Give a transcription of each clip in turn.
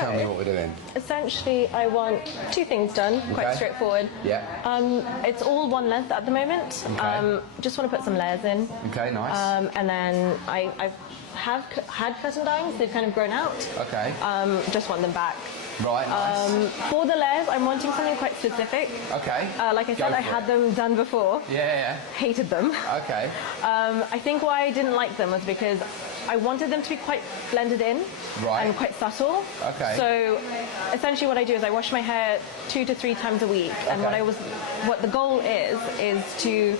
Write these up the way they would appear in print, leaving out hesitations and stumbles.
tell me what we're doing. Essentially, I want two things done, quite straightforward. Yeah. It's all one length at the moment. Okay. Just want to put some layers in. Okay, nice. And then I have had curtain bangs, they've kind of grown out. Okay. Just want them back. Right, nice. For the layers, I'm wanting something quite specific. Okay. Like I said, I had them done before. Yeah. Hated them. Okay. I think why I didn't like them was because I wanted them to be quite blended in. Right. And quite subtle. Okay. So essentially what I do is I wash my hair 2 to 3 times a week. And what the goal is to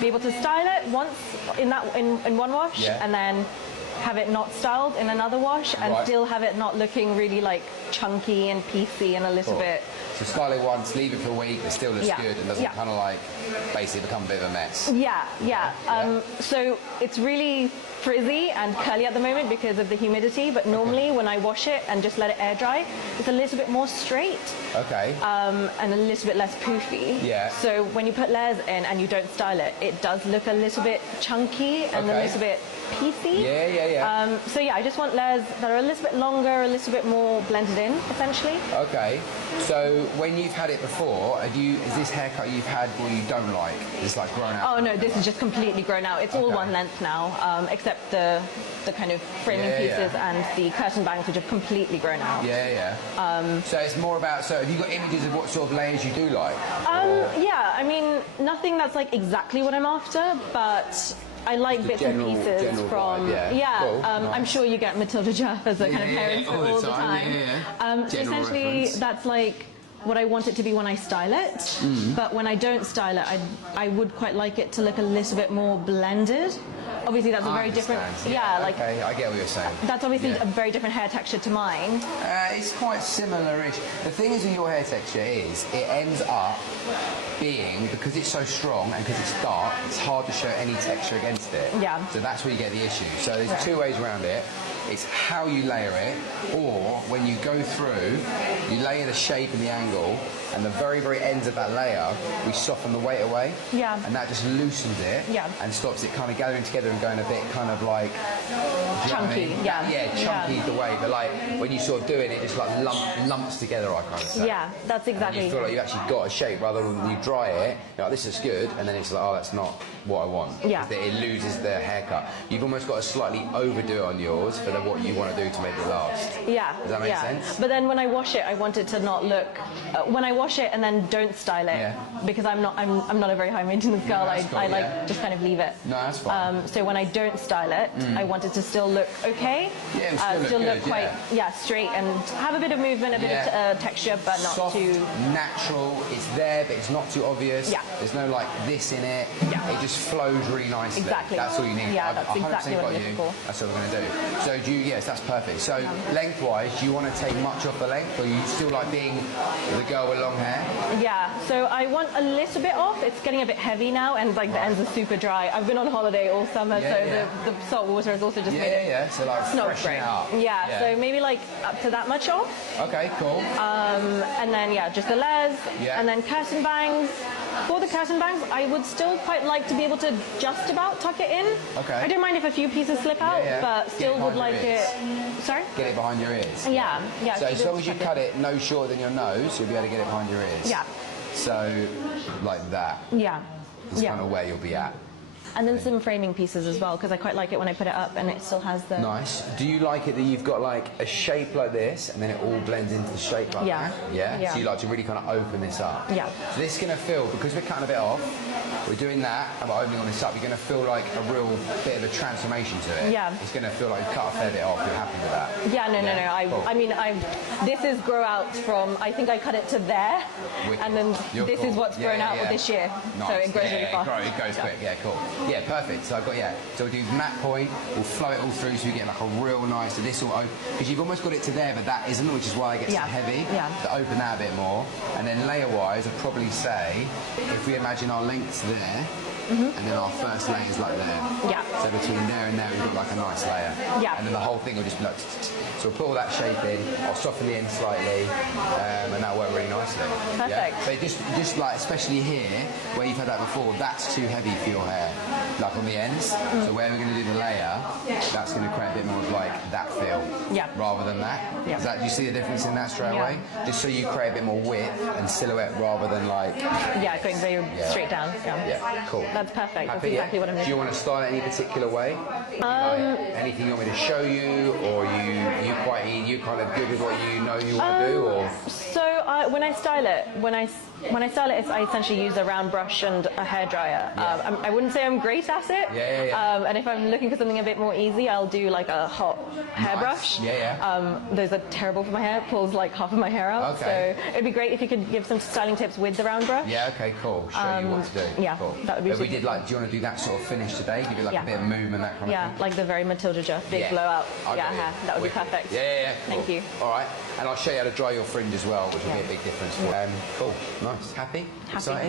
be able to style it once in one wash, and then have it not styled in another wash, and still have it not looking really like chunky and piecey and a little bit. So style it once, leave it for a week, it still looks good and doesn't kind of like basically become a bit of a mess. So it's really frizzy and curly at the moment because of the humidity, but normally when I wash it and just let it air dry, it's a little bit more straight. Okay. And a little bit less poofy. Yeah. So when you put layers in and you don't style it, it does look a little bit chunky and a little bit piecey. So I just want layers that are a little bit longer, a little bit more blended in, essentially. Okay. So when you've had it before, is this haircut you've had what you don't like? It's like grown out? Oh no, this is just completely grown out. It's all one length now, except the kind of framing pieces and the curtain bangs, which have completely grown out. So it's more about, so have you got images of what sort of layers you do like? Yeah, I mean, nothing that's like exactly what I'm after, but I like bits and pieces from... Cool. Nice. I'm sure you get Matilda derf as a kind of hair all the time. So essentially, reference. that's like what I want it to be when I style it, but when I don't style it, I would quite like it to look a little bit more blended. Obviously, that's a very different... Okay, I get what you're saying. That's obviously a very different hair texture to mine. It's quite similar-ish. The thing is with your hair texture is it ends up being, because it's so strong and because it's dark, it's hard to show any texture against it. Yeah. So that's where you get the issue. So there's two ways around it. It's how you layer it, or when you go through, you layer the shape and the angle, and the very, very ends of that layer, we soften the weight away. Yeah. And that just loosens it and stops it kind of gathering together and going a bit kind of like... chunky, chunky the way, but like when you sort of do it, it just like lumps together, I kind of say. Yeah, that's exactly... And you feel like you've actually got a shape, rather than you dry it, you're like, this is good, and then it's like, oh, that's not what I want. Yeah. It loses the haircut. You've almost got to slightly overdo it on yours for what you want to do to make it last. Yeah. Does that make sense? But then when I wash it, I want it to not look... when I wash it and then don't style it, because I'm not a very high maintenance girl, I like just kind of leave it. No, that's fine. So when I don't style it, I want it to still look okay. Yeah, still look quite straight and have a bit of movement, a bit of texture, but not soft, too natural. It's there, but it's not too obvious. Yeah. There's no like this in it. Yeah. It just flows really nicely. Exactly. That's all you need. Yeah, that's exactly what I'm looking for. That's what we're going to do. So do you, yes, that's perfect. So lengthwise, do you want to take much off the length, or you still like being the girl with long hair? Yeah, so I want a little bit off. It's getting a bit heavy now, and like the ends are super dry. I've been on holiday all summer, so the salt water has also just made it so like freshen it up. Yeah, so maybe like up to that much off. Okay, cool. And then just the layers, and then curtain bangs. For the curtain bangs, I would still quite like to be able to just about tuck it in. Okay. I don't mind if a few pieces slip out, but still would like it... Sorry? Get it behind your ears. Yeah. So as long as you cut it no shorter than your nose, you'll be able to get it behind your ears. Yeah. So, like that. Yeah. That's kind of where you'll be at. And then some framing pieces as well, because I quite like it when I put it up and it still has the... Nice. Do you like it that you've got like a shape like this and then it all blends into the shape like that? Yeah? So you like to really kind of open this up? Yeah. So this is going to feel, because we're cutting a bit off, we're doing that and we're opening on this up, you're going to feel like a real bit of a transformation to it. Yeah. It's going to feel like you've cut a fair bit off, you're happy with that? Yeah, no. Cool. I mean, this is grow out from, I think I cut it to there, and then this is what's grown out this year. Nice. So it grows really fast. It goes quick, cool. Yeah, perfect. So I've got, so we'll do matte point, we'll flow it all through so we get like a real nice, so this will open, because you've almost got it to there, but that isn't, which is why it gets so heavy. To open that a bit more. And then layer-wise, I'd probably say, if we imagine our lengths there, and then our first layer is like there. Yeah. So between there and there, we've got like a nice layer. Yeah. And then the whole thing will just be like, so we'll put all that shape in, I'll soften the end slightly, and that'll work really nicely. Perfect. Yeah? But just like, especially here, where you've had that before, that's too heavy for your hair, like on the ends. So where we're going to do the layer, that's going to create a bit more of like that feel, rather than that. Yeah. Do you see the difference in that straight away? Just so you create a bit more width and silhouette rather than like... Yeah, going very straight down. Yeah, cool. That's perfect. Happy, That's exactly what I'm doing. Do you want to style it any particular way? Anything you want me to show you, or you kind of good with what you know you want to do, or? So when I style it, I essentially use a round brush and a hairdryer. I wouldn't say I'm great at it. And if I'm looking for something a bit more easy, I'll do like a hot hairbrush. Those are terrible for my hair. It pulls like half of my hair out. Okay. So it'd be great if you could give some styling tips with the round brush. Yeah. Okay. Cool. Show you what to do. Yeah. Cool. That would be. If we did like, do you want to do that sort of finish today? Give it like a bit of movement, that kind of thing. Yeah, like the very Matilda Jeff, big blowout. Hair. That would be perfect. Yeah. Cool. Thank you. All right. And I'll show you how to dry your fringe as well, which will be a big difference. Cool. Nice. Happy? Happy. Excited?